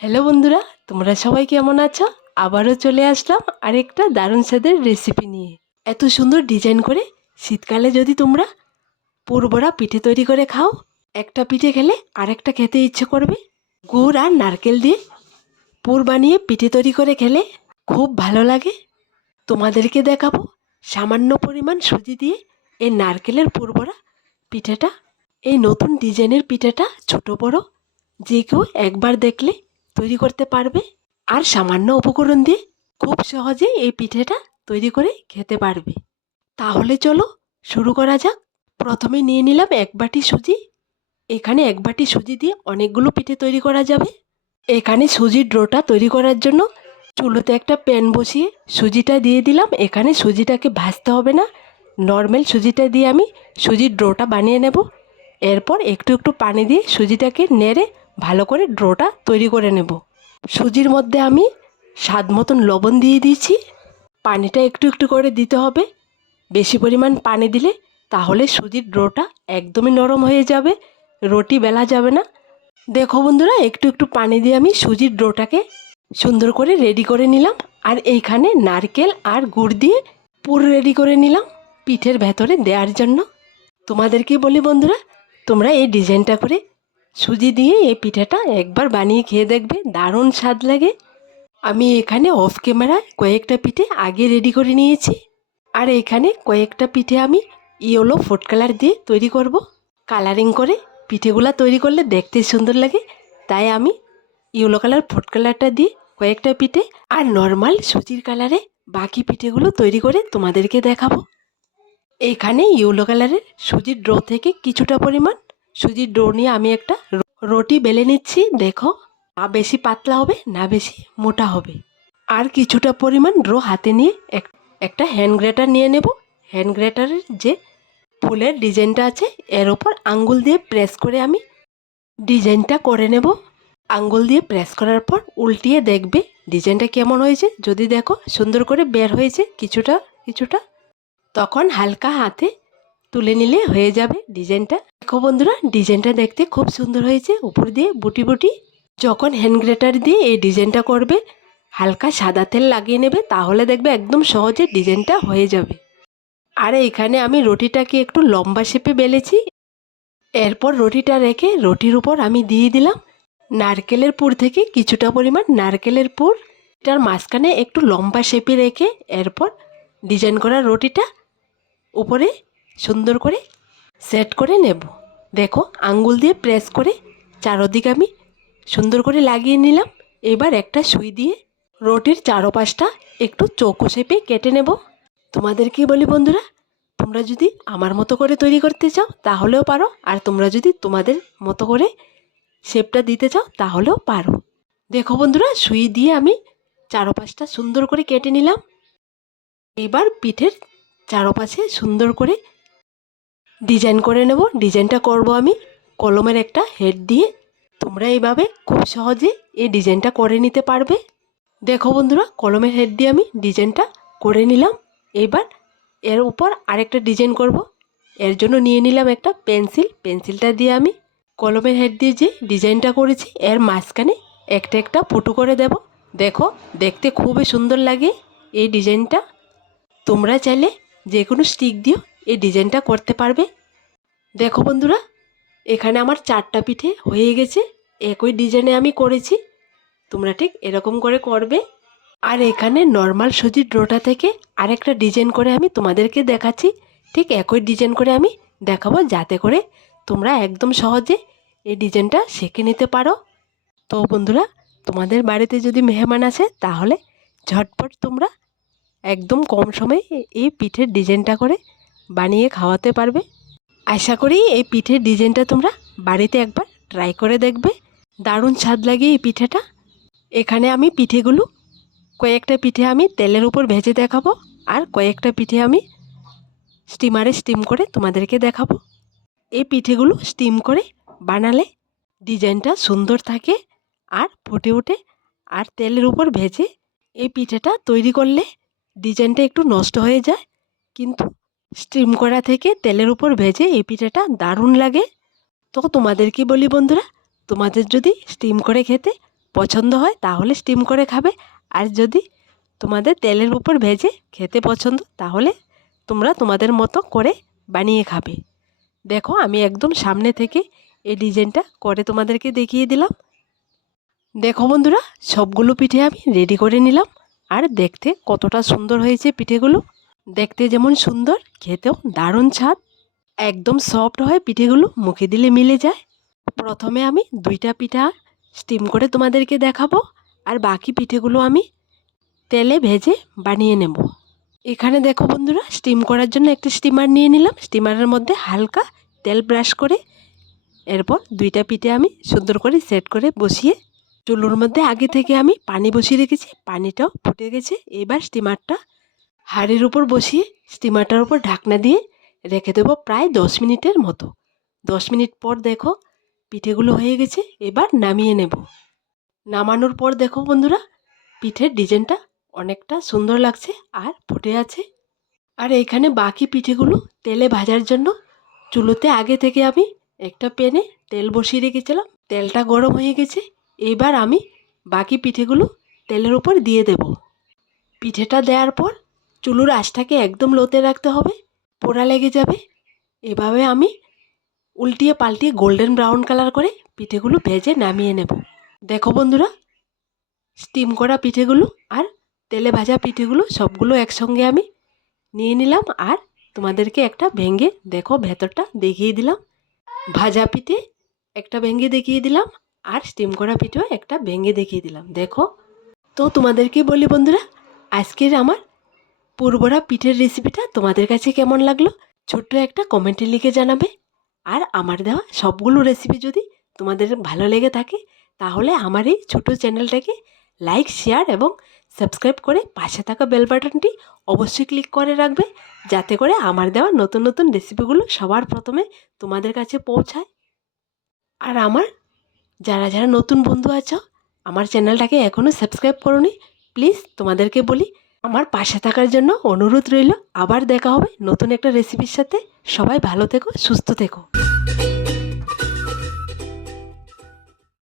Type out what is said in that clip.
Hello বন্ধুরা, তোমরা সবাই কেমন আছো? আবারও চলে আসলাম আরেকটা দারুণ স্বাদের রেসিপি নিয়ে। এত সুন্দর ডিজাইন করে শীতকালে যদি তোমরা পুরবড়া পিঠে তৈরি করে খাও, একটা পিঠে খেলে আরেকটা খেতে ইচ্ছে করবে। গুড় আর নারকেল দিয়ে পুর বানিয়ে পিঠে তৈরি করে খেলে খুব ভালো লাগে। তোমাদেরকে দেখাবো সামান্য পরিমাণ সুজি দিয়ে এই নারকেলের পুরবড়া পিঠেটা। এই নতুন ডিজাইনের পিঠেটা ছোট বড়, যে কেউ একবার দেখলে তৈরি করতে পারবে আর সামান্য উপকরণ দিয়ে খুব সহজে এই পিঠেটা তৈরি করে খেতে পারবে। তাহলে চলো শুরু করা যাক। প্রথমে নিয়ে নিলাম এক বাটি সুজি। এখানে এক বাটি সুজি দিয়ে অনেকগুলো পিঠে তৈরি করা যাবে। এখানে সুজির ডোটা তৈরি করার জন্য চুলোতে একটা প্যান বসিয়ে সুজিটা দিয়ে দিলাম। এখানে সুজিটাকে ভাজতে হবে না। নর্মাল সুজিটা দিয়ে আমি সুজির ডোটা বানিয়ে নেব। এরপর একটু একটু পানি দিয়ে সুজিটাকে নেড়ে ভালো করে ড্রোটা তৈরি করে নেব। সুজির মধ্যে আমি স্বাদ মতন লবণ দিয়ে দিয়েছি। পানিটা একটু একটু করে দিতে হবে। বেশি পরিমাণ পানি দিলে তাহলে সুজির ড্রোটা একদমই নরম হয়ে যাবে, রুটি বেলা যাবে না। দেখো বন্ধুরা, একটু একটু পানি দিয়ে আমি সুজির ডোটাকে সুন্দর করে রেডি করে নিলাম। আর এইখানে নারকেল আর গুড় দিয়ে পুর রেডি করে নিলাম পিঠের ভেতরে দেওয়ার জন্য। তোমাদেরকে বলি বন্ধুরা, তোমরা এই ডিজাইনটা করে সুজি দিয়ে এই পিঠাটা একবার বানিয়ে খেয়ে দেখবে, দারুণ স্বাদ লাগে। আমি এখানে অফ ক্যামেরায় কয়েকটা পিঠে আগে রেডি করে নিয়েছি। আর এখানে কয়েকটা পিঠে আমি ইয়েলো ফুড কালার দিয়ে তৈরি করব। কালারিং করে পিঠেগুলা তৈরি করলে দেখতে সুন্দর লাগে। তাই আমি ইয়েলো কালার ফুড কালারটা দিয়ে কয়েকটা পিঠে আর নর্মাল সুজির কালারে বাকি পিঠেগুলো তৈরি করে তোমাদেরকে দেখাবো। এইখানে ইয়েলো কালারের সুজির ড্রো থেকে কিছুটা পরিমাণ সুজির ডো নিয়ে আমি একটা রুটি বেলে নিচ্ছি, দেখো। না বেশি পাতলা হবে, না বেশি মোটা হবে। আর কিছুটা পরিমাণ ড্রো হাতে নিয়ে এক- একটা হ্যান্ড গ্রেটার নিয়ে নেব। হ্যান্ড গ্রেটারের যে ফুলের ডিজাইনটা আছে, এর ওপর আঙ্গুল দিয়ে প্রেস করে আমি ডিজাইনটা করে নেব। আঙ্গুল দিয়ে প্রেস করার পর উল্টিয়ে দেখবে ডিজাইনটা কেমন হয়েছে। যদি দেখো সুন্দর করে বের হয়েছে কিছুটা কিছুটা, তখন হালকা হাতে তুলে নিলে হয়ে যাবে ডিজাইনটা। দেখো বন্ধুরা, ডিজাইনটা দেখতে খুব সুন্দর হয়েছে। উপর দিয়ে বুটি বুটি। যখন হ্যান্ড গ্রেটার দিয়ে এই ডিজাইনটা করবে, হালকা সাদা তেল লাগিয়ে নেবে, তাহলে দেখবে একদম সহজে ডিজাইনটা হয়ে যাবে। আর এখানে আমি রুটিটাকে একটু লম্বা শেপে বেলেছি। এরপর রুটিটা রেখে রুটির উপর আমি দিয়ে দিলাম নারকেলের পুর থেকে কিছুটা পরিমাণ নারকেলের পুর। এটার মাঝখানে একটু লম্বা শেপে রেখে এরপর ডিজাইন করা রুটিটা। উপরে সুন্দর করে সেট করে নেব। দেখো, আঙ্গুল দিয়ে প্রেস করে চারোদিকে আমি সুন্দর করে লাগিয়ে নিলাম। এবার একটা সুই দিয়ে রুটির চারোপাশটা একটু চৌকো শেপে কেটে নেব। তোমাদেরকে বলি বন্ধুরা? তোমরা যদি আমার মতো করে তৈরি করতে চাও, তাহলেও পারো। আর তোমরা যদি তোমাদের মতো করে শেপটা দিতে চাও, তাহলেও পারো। দেখো বন্ধুরা, সুই দিয়ে আমি চারোপাশটা সুন্দর করে কেটে নিলাম। এবার পিঠের চারপাশে সুন্দর করে ডিজাইন করে নেব, ডিজাইনটা করব আমি। কলমের একটা হেড দিয়ে তোমরা এইভাবে খুব সহজে এই ডিজাইনটা করে নিতে পারবে। দেখো বন্ধুরা, কলমের হেড দিয়ে আমি ডিজাইনটা করে নিলাম। এবার এর উপর আরেকটা ডিজাইন করব। এর জন্য নিয়ে নিলাম একটা পেন্সিল। পেন্সিলটা দিয়ে আমি কলমের হেড দিয়ে যে ডিজাইনটা করেছি, এর মাঝখানে একটা একটা ফুটো করে দেব। দেখো, দেখতে খুবই সুন্দর লাগে এই ডিজাইনটা। তোমরা চাইলে যে কোনো স্টিক দিয়েও এই ডিজাইনটা করতে পারবে? দেখো বন্ধুরা, এখানে আমার চারটা পিঠে হয়ে গেছে, একই ডিজাইনে আমি করেছি। তোমরা ঠিক এরকম করে করবে। আর এখানে নর্মাল সুজির ডোটা থেকে আরেকটা ডিজাইন করে আমি তোমাদেরকে দেখাচ্ছি। ঠিক একই ডিজাইন করে আমি দেখাবো যাতে করে তোমরা একদম সহজে এই ডিজাইনটা শিখে নিতে পারো। তো বন্ধুরা, তোমাদের বাড়িতে যদি মেহমান আসে, তাহলে ঝটপট তোমরা একদম কম সময়ে এই পিঠের ডিজাইনটা করে বানিয়ে খাওয়াতে পারবে? আশা করি এই পিঠের ডিজাইনটা তোমরা বাড়িতে একবার ট্রাই করে দেখবে। দারুণ স্বাদ লাগে এই পিঠেটা। এখানে আমি পিঠেগুলো, কয়েকটা পিঠে আমি তেলের উপর ভেজে দেখাবো আর কয়েকটা পিঠে আমি স্টিমারে স্টিম করে তোমাদেরকে দেখাবো। এই পিঠেগুলো স্টিম করে বানালে ডিজাইনটা সুন্দর থাকে আর ফুটে ওঠে আর তেলের উপর ভেজে এই পিঠেটা তৈরি করলে ডিজাইনটা একটু নষ্ট হয়ে যায়। কিন্তু স্টিম করা থেকে তেলের উপর ভেজে এই পিঠাটা দারুণ লাগে। তো তোমাদেরকে বলি বন্ধুরা? তোমাদের যদি স্টিম করে খেতে পছন্দ হয় তাহলে স্টিম করে খাবে। আর যদি তোমাদের তেলের উপর ভেজে খেতে পছন্দ তাহলে তোমরা তোমাদের মতো করে বানিয়ে খাবে। দেখো আমি একদম সামনে থেকে এই ডিজাইনটা করে তোমাদেরকে দেখিয়ে দিলাম। দেখো বন্ধুরা, সবগুলো পিঠে আমি রেডি করে নিলাম। আর দেখতে কতটা সুন্দর হয়েছে পিঠেগুলো। দেখতে যেমন সুন্দর, খেতেও দারুণ স্বাদ। একদম সফট হয় পিঠেগুলো মুখে দিলে মিলে যায়। প্রথমে আমি দুইটা পিঠা স্টিম করে তোমাদেরকে দেখাবো, আর বাকি পিঠেগুলো আমি তেলে ভেজে বানিয়ে নেব। এখানে দেখো বন্ধুরা স্টিম করার জন্য একটি স্টিমার নিয়ে নিলাম। স্টিমারের মধ্যে হালকা তেল ব্রাশ করে এরপর দুইটা পিঠে আমি সুন্দর করে সেট করে বসিয়ে চুলোর মধ্যে আগে থেকে আমি পানি বসিয়ে রেখেছি, পানিটাও ফুটে গেছে। এবার স্টিমারটা হাঁড়ির উপর বসিয়ে স্টিমারটার উপর ঢাকনা দিয়ে রেখে দেবো প্রায় দশ মিনিটের মতো। দশ মিনিট পর দেখো পিঠেগুলো হয়ে গেছে, এবার নামিয়ে নেব। নামানোর পর দেখো বন্ধুরা, পিঠের ডিজাইনটা অনেকটা সুন্দর লাগছে আর ফুটে আছে। আর এখানে বাকি পিঠেগুলো তেলে ভাজার জন্য চুলোতে আগে থেকে আমি একটা প্যানে তেল বসিয়ে রেখেছিলাম, তেলটা গরম হয়ে গেছে, এবার আমি বাকি পিঠেগুলো তেলের উপর দিয়ে দেব। পিঠেটা দেওয়ার পর চুলোর আঁচটাকে একদম লোতে রাখতে হবে, পোড়া লেগে যাবে। এভাবে আমি উল্টিয়ে পাল্টিয়ে গোল্ডেন ব্রাউন কালার করে পিঠেগুলো ভেজে নামিয়ে নেব। দেখো বন্ধুরা, স্টিম করা পিঠেগুলো আর তেলে ভাজা পিঠেগুলো সবগুলো একসঙ্গে আমি নিয়ে নিলাম আর তোমাদেরকে একটা ভেঙে, দেখো ভেতরটা দেখিয়ে দিলাম। ভাজা পিঠে একটা ভেঙে দেখিয়ে দিলাম আর স্টিম করা পিঠেও একটা ভেঙে দেখিয়ে দিলাম, দেখো। তো তোমাদেরকে বলি বন্ধুরা, আজকের আমার পুরবরা পিঠের রেসিপিটা তোমাদের কাছে কেমন লাগল? ছোট্ট একটা কমেন্টে লিখে জানাবে। আর আমার দেওয়া সবগুলো রেসিপি যদি তোমাদের ভালো লেগে থাকে, তাহলে আমার এই ছোটো চ্যানেলটাকে লাইক শেয়ার এবং সাবস্ক্রাইব করে পাশে থাকা বেল বাটনটি অবশ্যই ক্লিক করে রাখবে, যাতে করে আমার দেওয়া নতুন নতুন রেসিপিগুলো সবার প্রথমে তোমাদের কাছে পৌঁছায়। আর আমার, যারা যারা নতুন বন্ধু আছো, আমার চ্যানেলটাকে এখনও সাবস্ক্রাইব করোনি প্লিজ তোমাদেরকে বলি আমার পাশে থাকার জন্য অনুরোধ রইল, আবার দেখা হবে নতুন একটা রেসিপির সাথে। সবাই ভালো থেকো, সুস্থ থেকো।